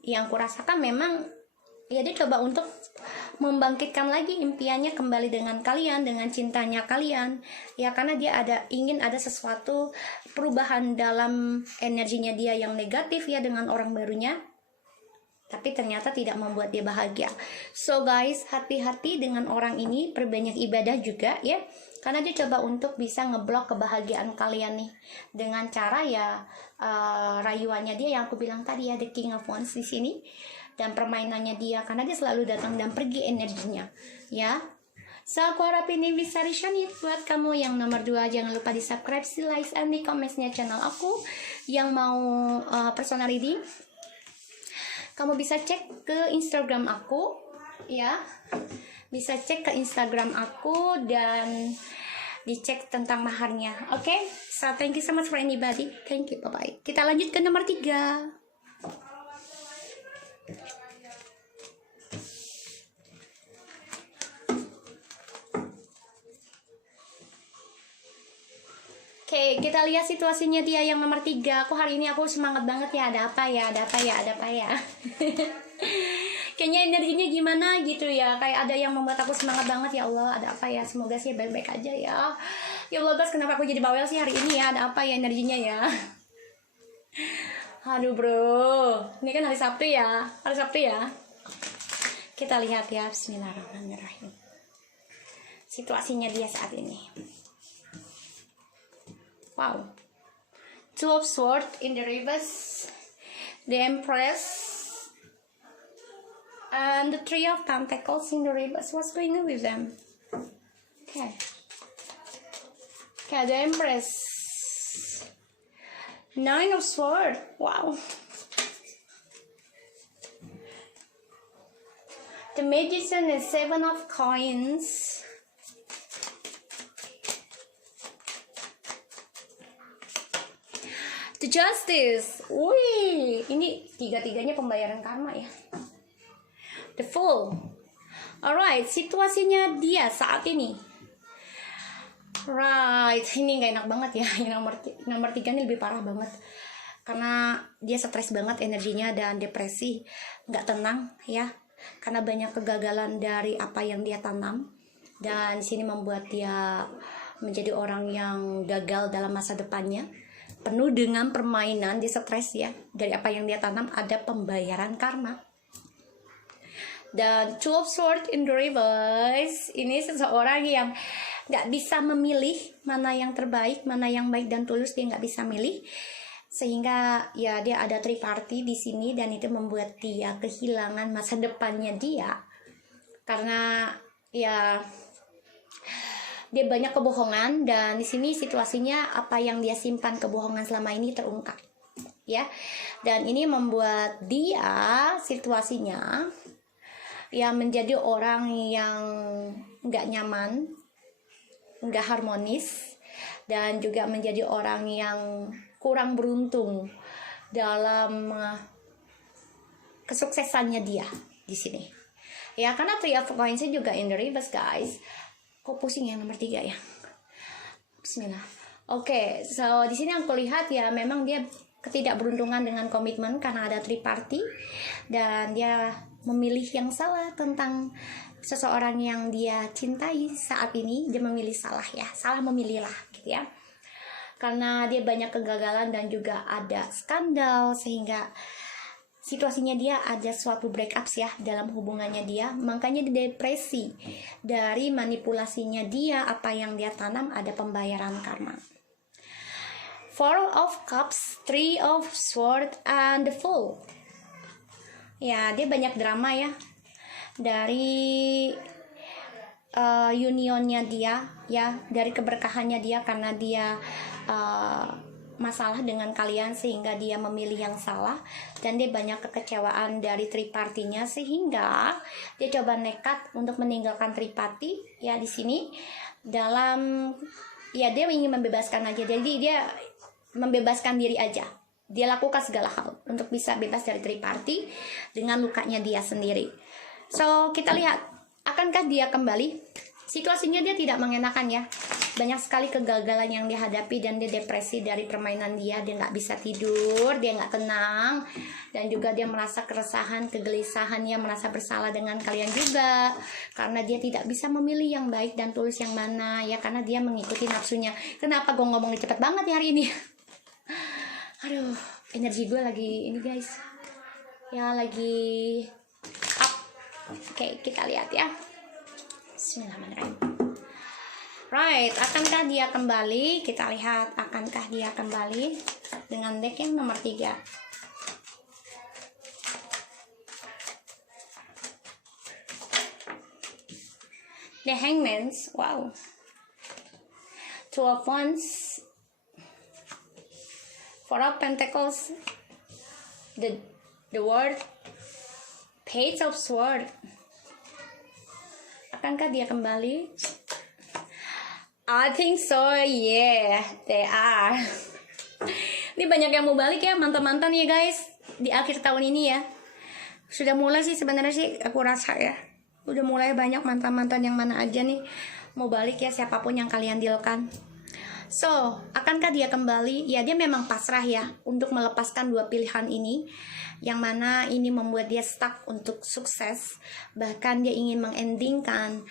yang aku rasakan memang, ya, dia coba untuk membangkitkan lagi impiannya kembali dengan kalian, dengan cintanya kalian, ya, karena dia ingin ada sesuatu perubahan dalam energinya dia yang negatif, ya, dengan orang barunya, tapi ternyata tidak membuat dia bahagia. So guys, hati-hati dengan orang ini, perbanyak ibadah juga, ya, karena dia coba untuk bisa ngeblok kebahagiaan kalian nih dengan cara, ya, rayuannya dia yang aku bilang tadi, ya, the King of Wands di sini, dan permainannya dia, karena dia selalu datang dan pergi energinya, ya. So aku harap ini bisa resonate buat kamu. Yang nomor 2, jangan lupa di subscribe, di like, and di comments-nya channel aku. Yang mau personal reading, kamu bisa cek ke Instagram aku, ya, bisa cek ke Instagram aku dan dicek tentang maharnya. Oke, so thank you so much for anybody, thank you, bye bye. Kita lanjut ke nomor 3. Oke, kita lihat situasinya dia yang nomor 3. Aku hari ini aku semangat banget, ya. Ada apa ya? Kayaknya energinya gimana gitu, ya. Kayak ada yang membuat aku semangat banget, ya Allah. Ada apa ya? Semoga sih baik-baik aja, ya. Ya Allah guys, kenapa aku jadi bawel sih hari ini, ya? Ada apa ya energinya, ya? Aduh bro, ini kan hari Sabtu, ya. Kita lihat, ya. Bismillahirrahmanirrahim. Situasinya dia saat ini. Wow, Two of Swords in the reverse, the Empress, and the Three of Pentacles in the reverse. What's going on with them? Okay, the Empress, Nine of Swords. Wow, the Magician is Seven of Coins. The Justice. Wih, ini tiga-tiganya pembayaran karma ya. The Fool. Alright, situasinya dia saat ini. Right, ini gak enak banget ya. Yang nomor 3 ini lebih parah banget. Karena dia stres banget energinya dan depresi, nggak tenang ya. Karena banyak kegagalan dari apa yang dia tanam, dan di sini membuat dia menjadi orang yang gagal dalam masa depannya, penuh dengan permainan. Dia stres ya, dari apa yang dia tanam ada pembayaran karma. Dan Two of Swords in the reverse, ini seseorang yang nggak bisa memilih mana yang terbaik, mana yang baik dan tulus. Dia nggak bisa milih, sehingga ya dia ada triparty di sini, dan itu membuat dia kehilangan masa depannya dia. Karena ya dia banyak kebohongan, dan di sini situasinya apa yang dia simpan kebohongan selama ini terungkap ya. Dan ini membuat dia situasinya ya menjadi orang yang nggak nyaman, nggak harmonis, dan juga menjadi orang yang kurang beruntung dalam kesuksesannya dia di sini ya. Karena Three of Coins juga in the reverse guys. Kok pusing ya nomor 3 ya. Bismillah. Oke, so di sini aku lihat ya memang dia ketidakberuntungan dengan komitmen karena ada triparty, dan dia memilih yang salah tentang seseorang yang dia cintai saat ini. Dia memilih salah ya, salah memilih lah gitu ya. Karena dia banyak kegagalan dan juga ada skandal, sehingga situasinya dia ada suatu breakups ya dalam hubungannya dia. Makanya dia depresi dari manipulasinya dia, apa yang dia tanam ada pembayaran karma. Four of Cups, Three of Swords, and the Fool. Ya, dia banyak drama ya dari unionnya dia ya, dari keberkahannya dia, karena dia masalah dengan kalian sehingga dia memilih yang salah, dan dia banyak kekecewaan dari tripartinya sehingga dia coba nekat untuk meninggalkan tripati ya di sini. Dalam ya dia ingin membebaskan aja, jadi dia membebaskan diri aja. Dia lakukan segala hal untuk bisa bebas dari triparti dengan lukanya dia sendiri. So kita lihat, akankah dia kembali? Situasinya dia tidak mengenakan ya. Banyak sekali kegagalan yang dihadapi, dan dia depresi dari permainan dia. Dia nggak bisa tidur, dia nggak tenang, dan juga dia merasa keresahan, kegelisahan, dia merasa bersalah dengan kalian juga, karena dia tidak bisa memilih yang baik dan tulus yang mana ya, karena dia mengikuti nafsunya. Kenapa gue ngomongnya cepet banget ya hari ini? Aduh, energi gue lagi ini guys ya, lagi up. Oke, kita lihat ya. Bismillahirrahmanirrahim. Right, akankah dia kembali? Kita lihat, akankah dia kembali dengan deck yang nomor 3. The Hangman's, wow. Two of Wands, Four of Pentacles, the World, Page of Swords. Akankah dia kembali? I think so, yeah, they are. Ini banyak yang mau balik ya, mantan-mantan ya guys, di akhir tahun ini ya. Sudah mulai sih sebenarnya sih, aku rasa ya. Udah mulai banyak mantan-mantan yang mana aja nih mau balik ya, siapapun yang kalian dealkan. So, akankah dia kembali? Ya, dia memang pasrah ya untuk melepaskan dua pilihan ini, yang mana ini membuat dia stuck untuk sukses. Bahkan dia ingin mengendingkan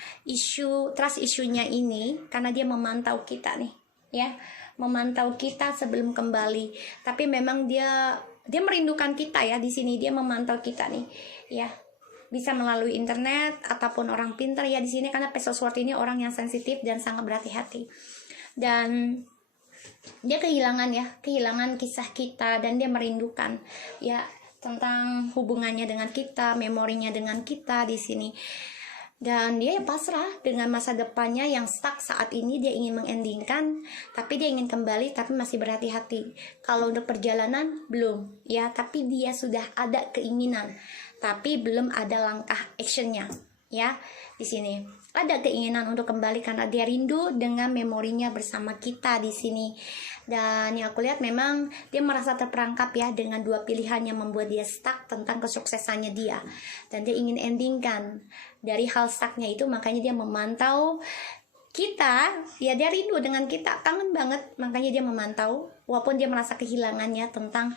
trust isunya ini, karena dia memantau kita nih ya, memantau kita sebelum kembali. Tapi memang dia merindukan kita ya, di sini dia memantau kita nih ya, bisa melalui internet ataupun orang pintar ya di sini, karena Page of Swords ini orang yang sensitif dan sangat berhati-hati. Dan dia kehilangan kisah kita, dan dia merindukan ya tentang hubungannya dengan kita, memorinya dengan kita di sini. Dan dia pasrah dengan masa depannya yang stuck saat ini. Dia ingin mengendingkan, tapi dia ingin kembali, tapi masih berhati-hati. Kalau untuk perjalanan belum ya, tapi dia sudah ada keinginan, tapi belum ada langkah actionnya ya di sini. ada keinginan untuk kembali karena dia rindu dengan memorinya bersama kita di sini. Dan yang aku lihat memang dia merasa terperangkap ya dengan dua pilihan yang membuat dia stuck tentang kesuksesannya dia. Dan dia ingin endingkan dari hal stucknya itu, makanya dia memantau kita, ya dia rindu dengan kita, kangen banget, makanya dia memantau walaupun dia merasa kehilangannya tentang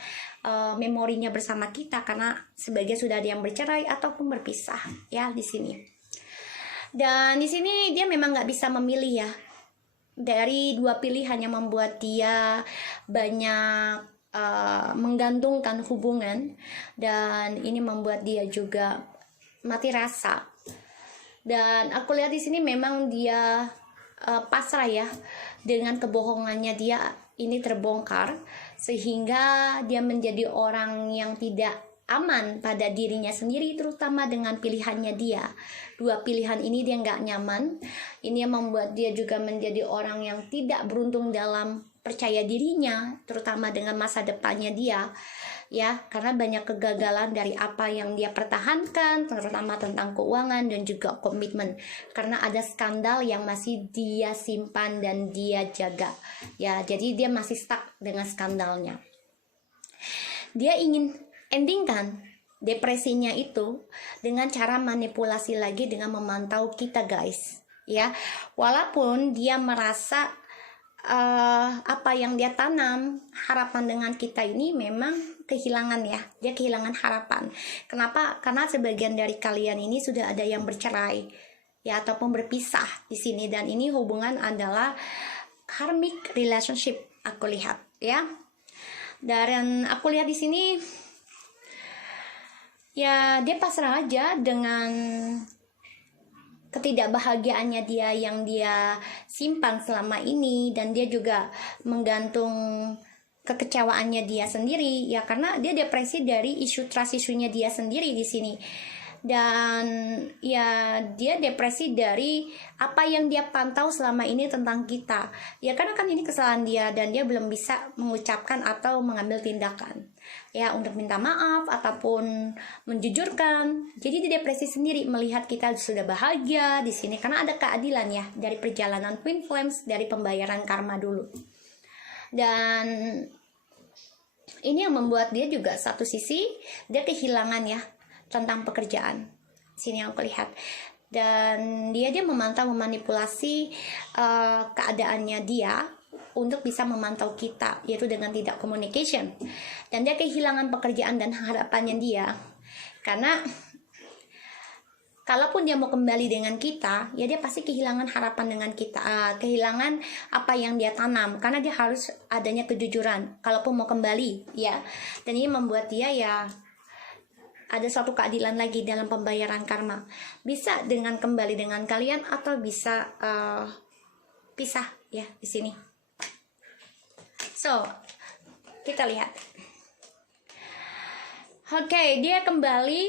memorinya bersama kita karena sebagian sudah ada yang bercerai ataupun berpisah ya di sini. Dan di sini dia memang nggak bisa memilih ya dari dua pilihan yang membuat dia banyak menggantungkan hubungan, dan ini membuat dia juga mati rasa. Dan aku lihat di sini memang dia pasrah ya dengan kebohongannya dia ini terbongkar, sehingga dia menjadi orang yang tidak aman pada dirinya sendiri, terutama dengan pilihannya dia. Dua pilihan ini dia nggak nyaman. Ini yang membuat dia juga menjadi orang yang tidak beruntung dalam percaya dirinya, terutama dengan masa depannya dia ya, karena banyak kegagalan dari apa yang dia pertahankan, terutama tentang keuangan dan juga komitmen, karena ada skandal yang masih dia simpan dan dia jaga ya, jadi dia masih stuck dengan skandalnya. Dia ingin endingkan depresinya itu dengan cara manipulasi lagi dengan memantau kita guys ya, walaupun dia merasa apa yang dia tanam harapan dengan kita ini memang kehilangan ya, dia kehilangan harapan. Kenapa? Karena sebagian dari kalian ini sudah ada yang bercerai ya ataupun berpisah di sini, dan ini hubungan adalah karmic relationship aku lihat ya. Dan aku lihat di sini ya dia pasrah aja dengan ketidakbahagiaannya dia yang dia simpan selama ini, dan dia juga menggantung kekecewaannya dia sendiri ya, karena dia depresi dari isu trust isunya dia sendiri di sini. Dan ya dia depresi dari apa yang dia pantau selama ini tentang kita ya, karena kan ini kesalahan dia dan dia belum bisa mengucapkan atau mengambil tindakan ya untuk minta maaf ataupun menjujurkan. Jadi dia depresi sendiri melihat kita sudah bahagia di sini karena ada keadilan ya dari perjalanan Twin Flames, dari pembayaran karma dulu. Dan ini yang membuat dia juga satu sisi dia kehilangan ya tentang pekerjaan. Sini yang aku lihat. Dan dia memantau, memanipulasi keadaannya dia untuk bisa memantau kita, yaitu dengan tidak communication. Dan dia kehilangan pekerjaan dan harapannya dia, karena kalaupun dia mau kembali dengan kita ya dia pasti kehilangan harapan dengan kita, kehilangan apa yang dia tanam, karena dia harus adanya kejujuran kalaupun mau kembali ya. Dan ini membuat dia ya ada suatu keadilan lagi dalam pembayaran karma, bisa dengan kembali dengan kalian atau bisa pisah ya di sini. So kita lihat. Oke, dia kembali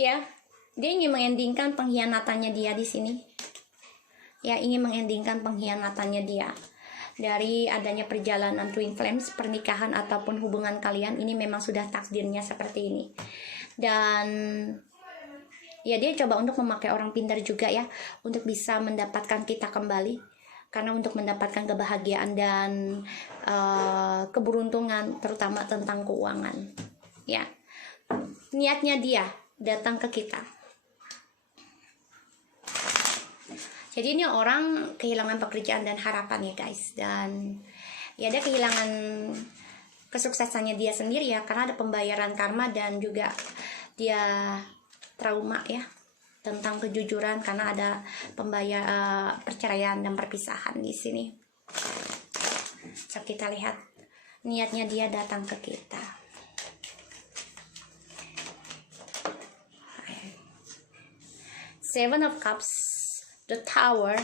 ya, dia ingin mengendingkan pengkhianatannya dia di sini ya, ingin mengendingkan pengkhianatannya dia dari adanya perjalanan Twin Flames, pernikahan ataupun hubungan kalian. Ini memang sudah takdirnya seperti ini. Dan ya dia coba untuk memakai orang pintar juga ya untuk bisa mendapatkan kita kembali, karena untuk mendapatkan kebahagiaan dan keberuntungan terutama tentang keuangan ya. Niatnya dia datang ke kita. Jadi ini orang kehilangan pekerjaan dan harapan ya guys, dan ya dia kehilangan kesuksesannya dia sendiri ya karena ada pembayaran karma, dan juga dia trauma ya tentang kejujuran karena ada perceraian dan perpisahan di sini. So kita lihat niatnya dia datang ke kita. Seven of Cups, the Tower,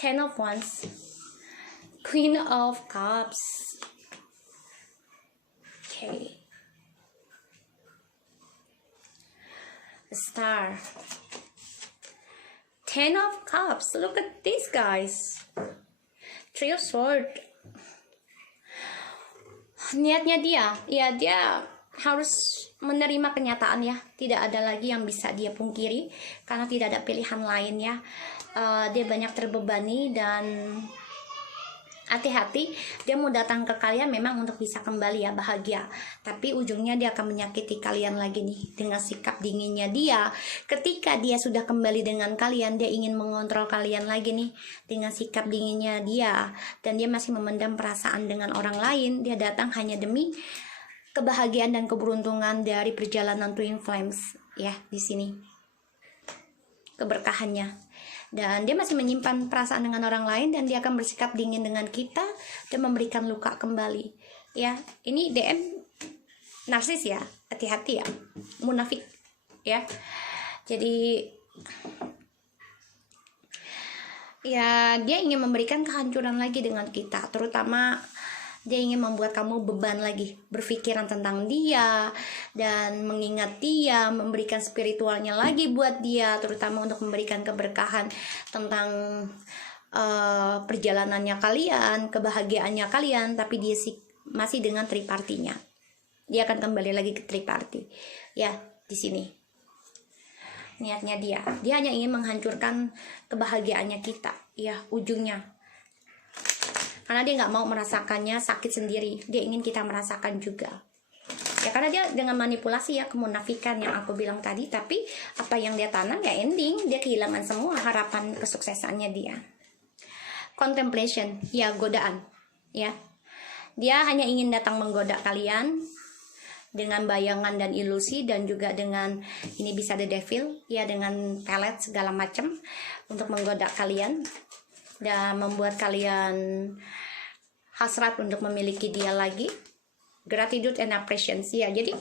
Ten of Wands, Queen of Cups. Okay. The Star. Ten of Cups. Look at this, guys. Three of Swords. Niatnya dia, ya dia harus menerima kenyataan ya, tidak ada lagi yang bisa dia pungkiri karena tidak ada pilihan lain ya. Dia banyak terbebani dan hati-hati, dia mau datang ke kalian memang untuk bisa kembali ya bahagia, tapi ujungnya dia akan menyakiti kalian lagi nih dengan sikap dinginnya dia. Ketika dia sudah kembali dengan kalian, dia ingin mengontrol kalian lagi nih dengan sikap dinginnya dia, dan dia masih memendam perasaan dengan orang lain. Dia datang hanya demi kebahagiaan dan keberuntungan dari perjalanan Twin Flames ya, di sini keberkahannya. Dan dia masih menyimpan perasaan dengan orang lain, dan dia akan bersikap dingin dengan kita dan memberikan luka kembali ya. Ini DM narsis ya, hati-hati ya, munafik ya. Jadi ya, dia ingin memberikan kehancuran lagi dengan kita, terutama dia ingin membuat kamu beban lagi, berpikiran tentang dia dan mengingat dia, memberikan spiritualnya lagi buat dia, terutama untuk memberikan keberkahan tentang perjalanannya kalian, kebahagiaannya kalian. Tapi dia masih dengan tripartinya. Dia akan kembali lagi ke triparti ya. Di sini niatnya dia hanya ingin menghancurkan kebahagiaannya kita ya, ujungnya. Karena dia nggak mau merasakannya sakit sendiri, dia ingin kita merasakan juga ya, karena dia dengan manipulasi ya, kemunafikan yang aku bilang tadi. Tapi apa yang dia tanam ya ending dia kehilangan semua harapan kesuksesannya dia. Contemplation ya, godaan ya, dia hanya ingin datang menggoda kalian dengan bayangan dan ilusi, dan juga dengan ini bisa the devil ya, dengan pelet segala macam untuk menggoda kalian dan membuat kalian hasrat untuk memiliki dia lagi. Gratitude and appreciation ya, jadi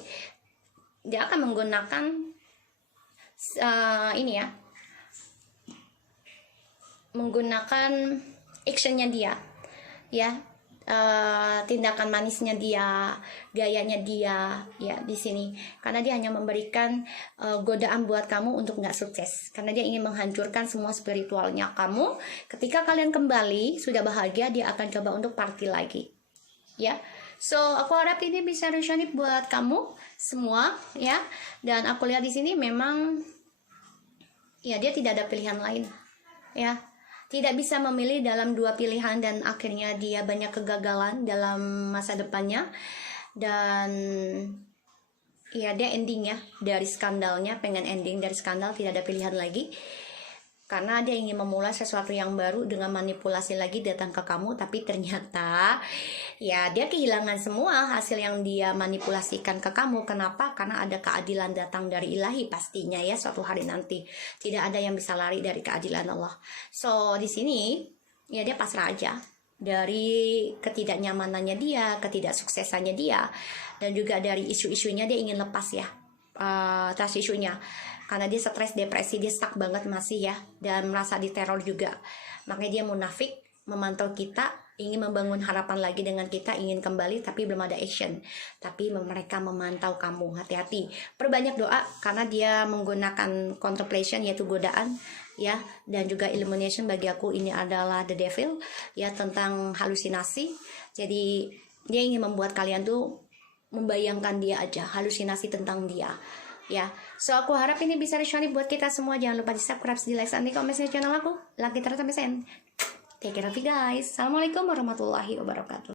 dia akan menggunakan ini ya, menggunakan actionnya dia ya, tindakan manisnya dia, gayanya dia ya di sini, karena dia hanya memberikan godaan buat kamu untuk nggak sukses, karena dia ingin menghancurkan semua spiritualnya kamu. Ketika kalian kembali sudah bahagia, dia akan coba untuk party lagi ya. So aku harap ini bisa resonate buat kamu semua ya. Dan aku lihat di sini memang ya, dia tidak ada pilihan lain ya, tidak bisa memilih dalam dua pilihan, dan akhirnya dia banyak kegagalan dalam masa depannya. Dan ya, dia ending ya dari skandalnya, pengen ending dari skandal, tidak ada pilihan lagi, karena dia ingin memulai sesuatu yang baru dengan manipulasi lagi datang ke kamu. Tapi ternyata ya, dia kehilangan semua hasil yang dia manipulasikan ke kamu. Kenapa? Karena ada keadilan datang dari ilahi pastinya ya, suatu hari nanti. Tidak ada yang bisa lari dari keadilan Allah. So di sini ya, dia pasrah aja dari ketidaknyamanannya dia, ketidaksuksesannya dia, dan juga dari isu-isunya. Dia ingin lepas ya, trust isunya, karena dia stres, depresi, dia stuck banget masih ya, dan merasa diteror juga. Makanya dia munafik, memantau kita, ingin membangun harapan lagi dengan kita, ingin kembali tapi belum ada action. Tapi mereka memantau kamu, hati-hati, perbanyak doa, karena dia menggunakan contemplation yaitu godaan ya, dan juga illumination. Bagi aku ini adalah the devil ya, tentang halusinasi. Jadi dia ingin membuat kalian tuh membayangkan dia aja, halusinasi tentang dia ya. So aku harap ini bisa resonate buat kita semua. Jangan lupa di subscribe, di like, dan di komen channel aku. Lagi terus sampai sen. Take care of you guys. Assalamualaikum warahmatullahi wabarakatuh.